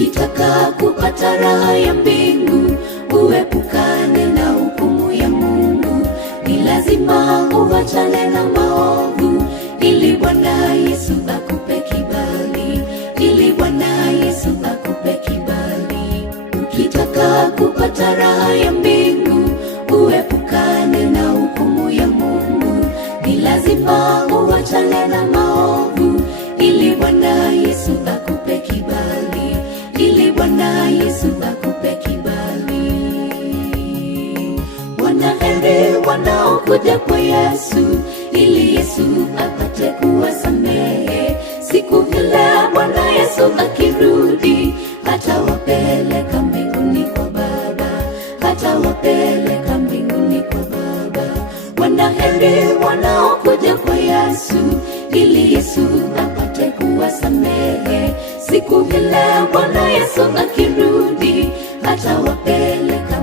Ukitaka kupata raha ya mbingu, uepukane na hukumu ya Mungu. Ni lazima uachane na maovu, ili Bwana Yesu akupe kibali, ili Bwana Yesu akupe kibali. Ukitaka kupata raha ya mbingu, uepukane na hukumu ya Mungu. Ni lazima uachane na maovu, ili Bwana Yesu akupe kibali, ili Bwana Yesu akupe kibali. Wanaheri wanaokuja kwa Yesu, ili Yesu apate kuwasamehe. Siku ile Bwana Yesu akirudi, hatawapeleka mbinguni kwa Baba, hatawapeleka mbinguni kwa Baba. Wanaheri wanaokuja kwa Yesu, ili Yesu apate kuwasamehe. Siku ile Bwana Yesu akirudi, hatawapeleka